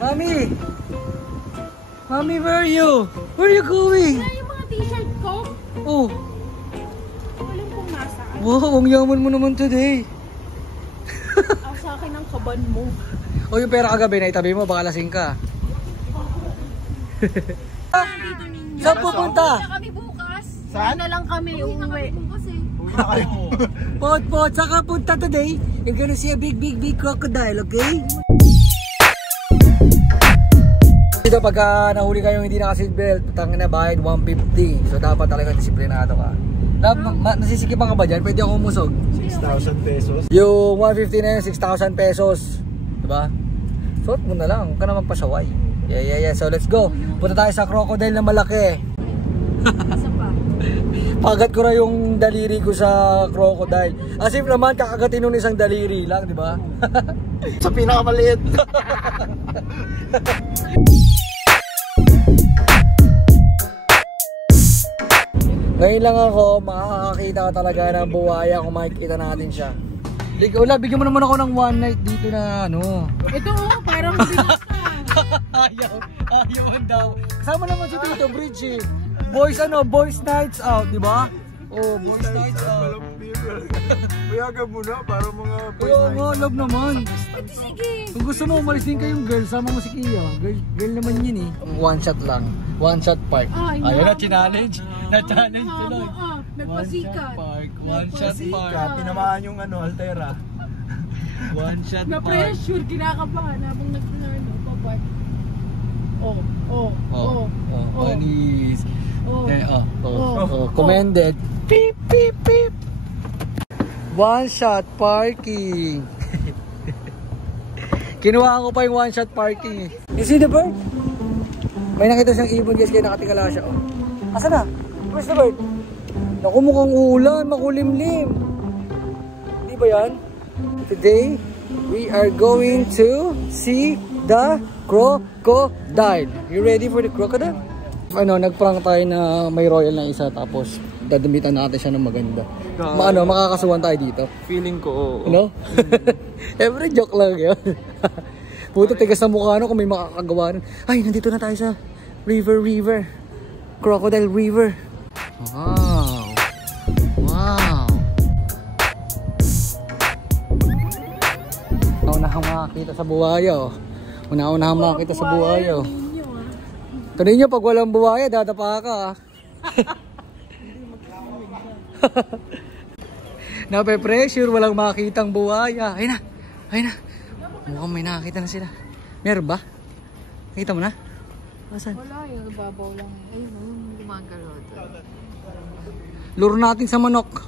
Mommy! Mommy, where are you? Where are you going? Wala yung mga t-shirt ko. Oh. Walang kung nasaan. Wow, ang yaman mo naman today. Sa akin ang kaban mo. O yung pera kagabi na itabi mo, baka lasing ka. Saan pupunta? Uwi na kami bukas. Saan na lang kami uuwi? Pot, saka punta today. You're gonna see a big crocodile, okay? Dito pagka nahuli kayong hindi naka-seatbelt, tangin na bayad 150. So dapat talaga disiplinado ka. Nasisikipan ka ba dyan? Pwede ako umusog. 6,000 pesos. Yung 150 na yun, 6,000 pesos. Diba? Suot mo na lang, huwag ka na magpasaway. Yeah. So let's go. Punta tayo sa crocodile na malaki. Isa pa. Pagat ko na yung daliri ko sa crocodile. As if naman kakagatin nun isang daliri lang, di ba? Sa pinakamaliit. Ngayon lang ako makakakita talaga ng buwaya kung makikita natin siya. Wala, bigyan mo naman ako ng one night dito na ano. Ito parang bilas ka. Ayaw daw. Kasama naman si Tito Bridge eh. Boys nights out, di ba? Oh, boys nights out. Mayagan mo na para mga boys Oo nights. nga, love naman. Ito sige. Kung gusto mo, umalis din kayong girl, sama mo si Kia. Girl naman yun eh. One shot lang. One shot park. Ayun na, challenge. Na-challenge tuloy. Nagpasikat. One shot park. Tinamaan yung Altera. One shot park. Na-pressure, kinakabahan habang nagpinarno. Pabat. Panis. Commended. Beep. One shot parking. Kinuha ko pa yung one shot parking. You see the bird? May nakita siyang ibon guys, kaya nakatingala siya. Oh. Asa na? Where's the bird? Naku, mukhang ulan, makulimlim. Di ba yan? Today, we are going to see the crocodile. You ready for the crocodile? Nagprank tayo na may royal na isa, tapos dadamitan natin siya ng maganda. Makakasuhan tayo dito. Feeling ko, oo. No? Every joke lang yun. Puto, tigas sa mukha kung may makakagawa rin. Ay, nandito na tayo sa river. Crocodile River. Wow. Una-unahang makakita sa buhaya. Una-unahang makakita sa buhaya. Tuloy nyo, pag walang buhaya, dadapa ka. Nape-pressure, walang makitang buhaya. Ayun na. Mukhang may nakakita na sila. Meron ba? Nakita mo na? Asan? Wala yung babaw lang. Ayun, gumagalaw. Lure natin sa manok.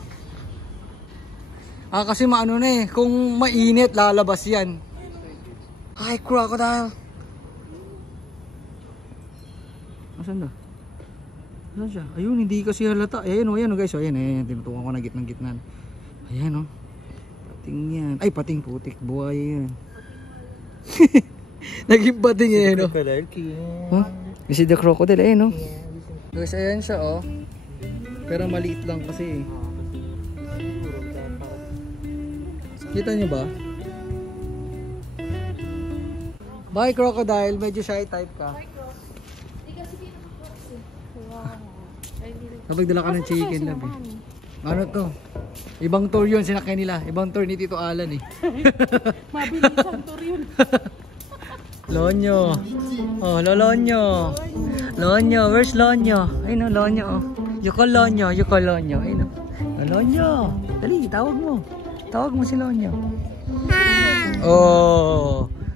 Kasi maano na kung mainit, lalabas yan. Ay, crocodile. Asan na? Asan siya? Ayun, hindi kasi halata. Ayan guys. Ayan. Tinutukan ko na gitnang-gitnan. Ayan pating yan. Ay, pating putik. Buhay yan. Naging pating yan. Huh? You see the crocodile? Ayan Guys, ayan siya Pero maliit lang kasi Kita nyo ba? Bye crocodile. Medyo shy type ka. Kapag dala ka ng chicken love Ano to? Ibang tour yun, sinakyan nila. Ibang tour ni Tito Alan Mabilis ang tour yun. Lonyo. Lonyo. Where's Lonyo? Ayun Lonyo You call Lonyo. Ayun Lonyo. Dali, tawag mo si Lonyo.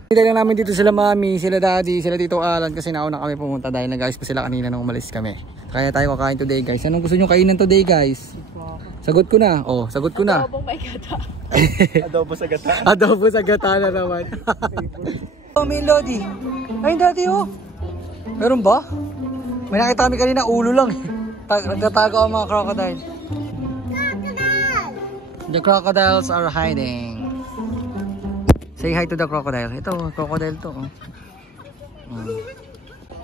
Dahil lang namin dito sila mami, sila daddy, sila Tito Alan kasi nauna kami pumunta dahil nag-ayos pa sila kanina nung umalis kami. Kaya tayo kakain today guys. Anong gusto nyo kainan today guys? Sagot ko na. Sagot ko na. Adobong may gata. Adobo sa gata na naman. May Lodi. Ay daddy Meron ba? May nakita kami kanina ulo lang Nagtatago ang mga crocodile. The crocodiles are hiding. Say hi to the crocodile. Ito, crocodile to.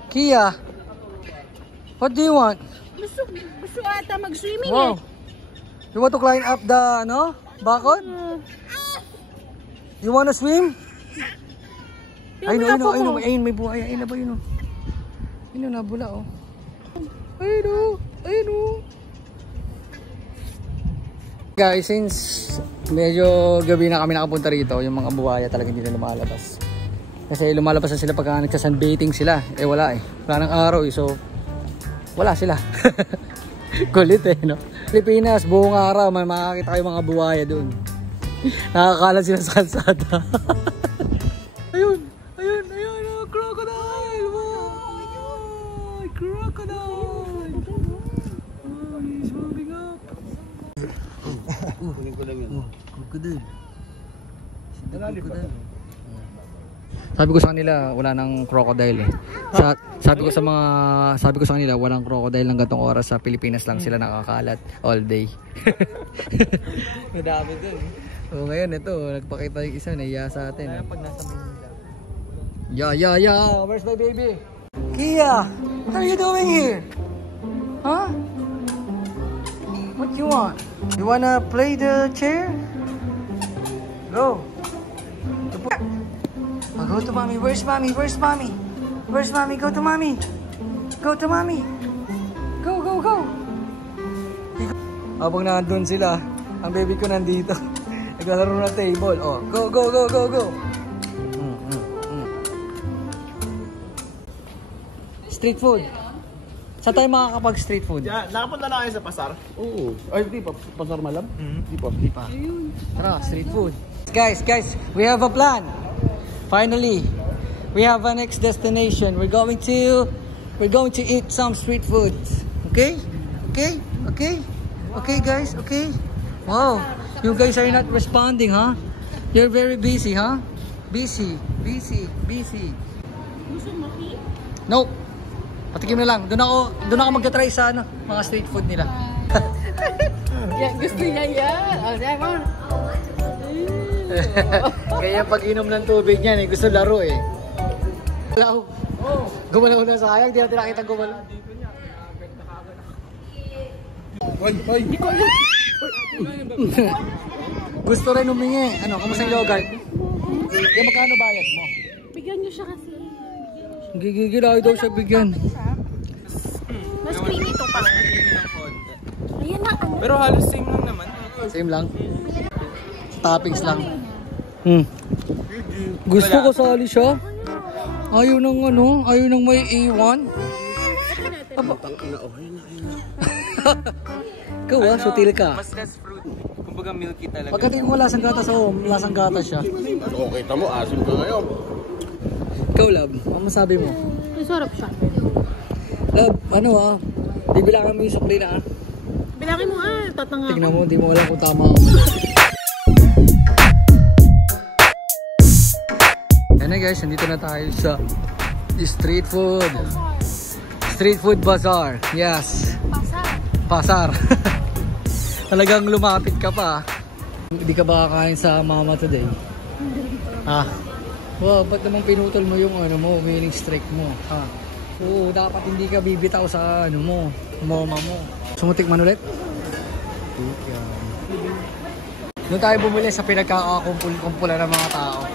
Kia, what do you want? Gusto ata mag-swimming You want to climb up the, bakod? You want to swim? Ayun, may buhaya. Ayun na ba yun, oh. Ayun na, nabula, oh. Ayun, oh. Guys, since medyo gabi na kami nakapunta rito, yung mga buhaya talaga hindi na lumalabas. Kasi lumalabas na sila pagka nagsasunbathing sila. Eh wala eh. Wala ng araw eh. So, wala sila. Kulit eh, no? Pilipinas, buong araw, may makakita kayo mga buhaya doon. Nakakalat sila sa kalsada. Ayun, crocodile! Wow! Crocodile! Oh, he's moving up. Crocodile. Sabi ko sa kanila wala nang crocodile eh. Sabi ko sa kanila walang crocodile ng gatong oras sa Pilipinas lang sila nakakalat all day. Madami dun. So ngayon ito, nagpakita yung isa, nahiya sa atin. Pag nasa Manila. Yeah. Where's my baby? Kia, what are you doing here? Huh? What you want? You wanna play the chair? Go. Oh, go to mommy. Where's mommy? Where's mommy? Where's mommy? Go to mommy. Go to mommy. Go. Habang nandun sila, ang baby ko nandito. Naglalaro na table. Oh, go. Street food. Saan tayo makakapag street food? Yeah, nakapunta na kayo sa pasar? Oo. Ay, di pa. Pasar malam? Di pa. Tara, street food. Guys, we have a plan. Finally, we have a next destination. We're going to eat some street food. Okay, guys. Okay. Wow, you guys are not responding, huh? You're very busy, huh? Busy. Nope. Patikim na lang. Doon ako magta-try sa mga street food nila. Gusto niya yan. Kaya pag inom ng tubig niyan, gusto laro eh. Gumalaw na sa kayang, di natin nakita gumalaw. Hoy! Gusto rin humingi. Kamusta yung yogurt? Kaya magkano bayad mo? Bigyan niyo siya kasi. Gigigil ayaw daw siya bigyan. Mas creamy to pa. Ayan na. Pero halos same lang naman. Same lang? Toppings lang. Gusto ko sali siya. Ayaw nang may iwan. Ikaw sutil ka. Mas less fruit. Kumbaga milky talaga. Pagkatingin mo lasang gatas lasang gatas siya. Okay, tamo, asim ka ngayon. Ikaw, Love, ano masabi mo? Masarap siya. Love, bibilangan mo yung sukli na Bilangin mo tatanga. Tignan mo, hindi mo alam kung tama ako. Yan na guys, nandito na tayo sa street food. Street food bazaar. Yes. Pasar. Talagang lumapit ka pa. Hindi ka ba kakain sa mama today? Wow, ba't naman pinutol mo yung winning streak mo? Oo, dapat hindi ka bibitaw sa mama mo. Sumutik man ulit? Doon tayo bumili sa pinagkakakumpul-kumpulan ng mga tao.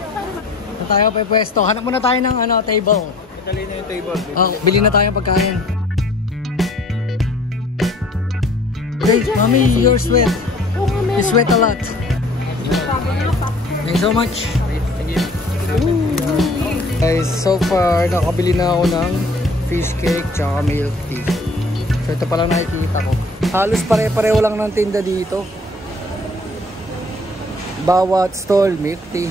Doon tayo pa pwesto. Hanap muna tayo ng table. Dali na yung table. Bili na tayo pagkain. Hey, mommy, you're sweat. You sweat a lot. Thank you so much. Guys, so far nakabili na ako ng fish cake tsaka milk tea. So ito palang nakikita ko. Halos pare-pareho lang ng tinda dito. Bawat stall, milk tea,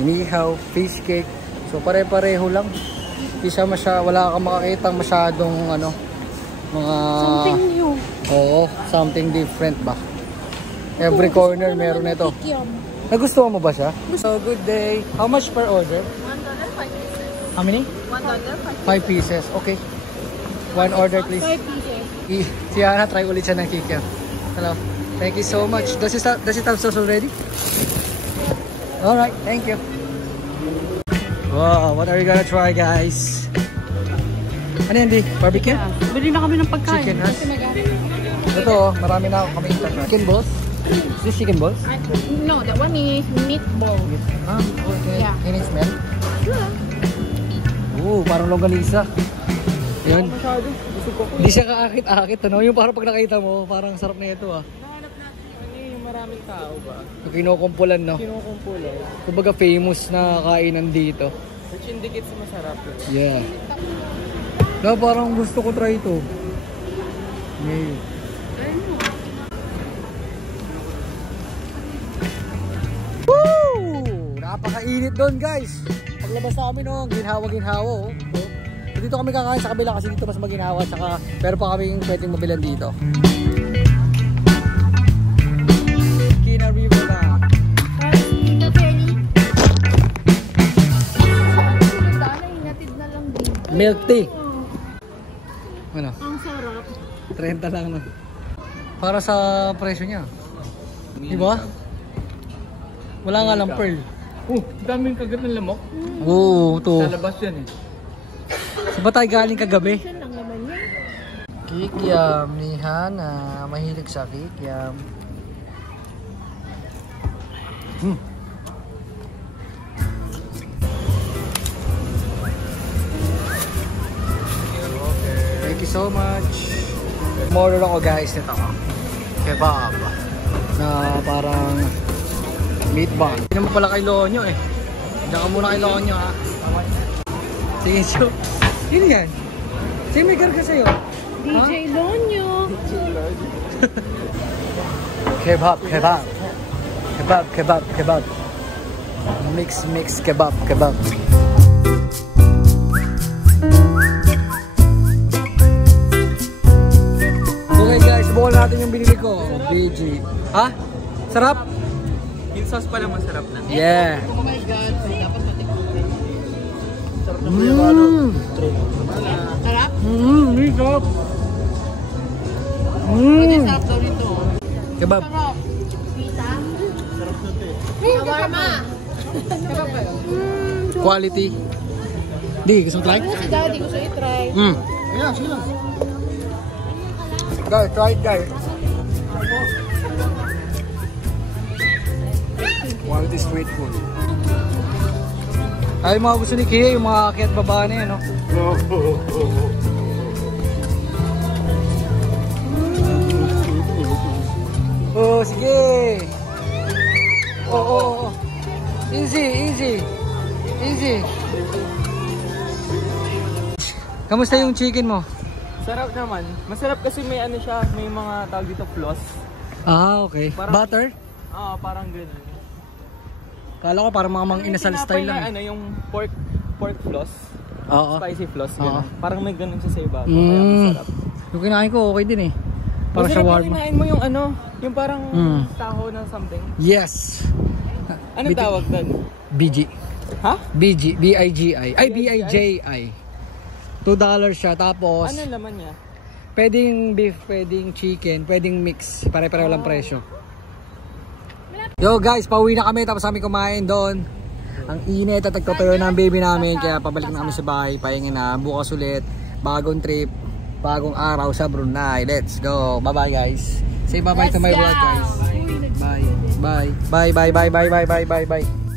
inihaw, fish cake. So pare-pareho lang. Wala kang makakita masyadong mga Something new. Oo, something different ba? Every corner meron ito. Nagustuhan mo ba siya? So good day. How much per order? $1, 5 pieces. How many? $1, 5 pieces. Okay. One order please. 5 pieces. Si Hana, try ulit siya ng kikiam. Hello. Thank you so much. Does it have sauce already? Alright, thank you. Wow, what are you gonna try guys? Ano yan, Di? Barbecue? Bili na kami ng pagkain. Chicken, ha? Ito, marami na kami internet. Chicken balls? Is this chicken balls? No, that one is meatball. Okay. Yeah. Can it smell? Sure. Oo, parang longganisa. Yun. Masyado. Busog ko. Hindi siya kaakit-akit, ano? Yung parang pag nakita mo, parang sarap na ito ah. Nahanap natin yung maraming tao ba? Yung kinukumpulan, no? Kinukumpulan. Kumbaga famous na kainan dito. Which indicates masarap. Yeah. Na parang gusto ko try ito. Ngayon. Woo! Napakainit doon, guys. Paglabas namin, oh, ginhawa-ginhawa, oh. Dito kami kakain sa kabila kasi dito mas maginhawa, saka pero pa kaming pwedeng mabilan dito. Kina River na. Milk tea. Ano? Ang sarap. 30 lang na. Para sa presyo niya. Diba? Wala nga lang pearl. Daming kagat ng lamok. Oo, to. Sa labas yan eh. Saan ba tayo galing kagabi? Siya lang naman yan. Kikiam ni Hana. Mahilig sa kikiam. Thank you so much. Order ako guys nito. Kebab. Na parang meatball. Hindi naman pala kay Lonyo eh. Diyan ka muna kay Lonyo ha. Sige, so. Yun yan. Sige, may karga sa'yo. DJ Lonyo. Kebab, kebab. Kebab, kebab, kebab. Mix, mix, kebab, kebab. Okay guys, subukan natin yung binili ko. BG. Ha? Sarap? Yung sauce pala masarap na. Yeah. Oh my God. Dapat matikman. Sarap? Sarap. Sarap daw nito. Kebab. Sarap. Pita? Sarap na ito eh. Shawarma. Sarap kayo? Quality. Di, gusto mo try? Si Daddy gusto i-try. Yeah, sila. Guys, try it guys. Quality street food. Ay, mga gusto ni Kia, yung mga akyat baba na yan, no? Oh, sige. Oh. Easy, easy. Easy. Kamusta yung chicken mo? Sarap naman. Masarap kasi may ano siya, may mga tawag dito floss. Ah, okay. Parang- Butter? Oo, parang gano'n. Kala ko parang mga inasal style lang. Ano, yung pork floss. Oo. Spicy floss, Oo. gano'n. Parang may gano'n siya sa iba. Kaya masarap. Yung kinain ko okay din eh. Parang Masarap shawarma. yung kinain mo yung ano, yung parang taho na something. Yes. Anong tawag doon? BG. Ha? BG. B-I-G-I. Ay, B-I-J-I. $2 siya. Tapos, Ano laman niya? pwedeng beef, pwedeng chicken, pwedeng mix. Pare-pareho lang presyo. Yo guys, pauwi na kami tapos kami kumain doon. Ang init at nagtutuyo ng baby namin. Kaya pabalik na kami sa bahay. Pahingin na. Bukas ulit. Bagong trip. Bagong araw sa Brunei. Let's go. Bye-bye guys. Say bye-bye to my vlog guys. Bye. Bye. Bye. Bye. Bye. Bye. Bye. Bye. Bye. Bye.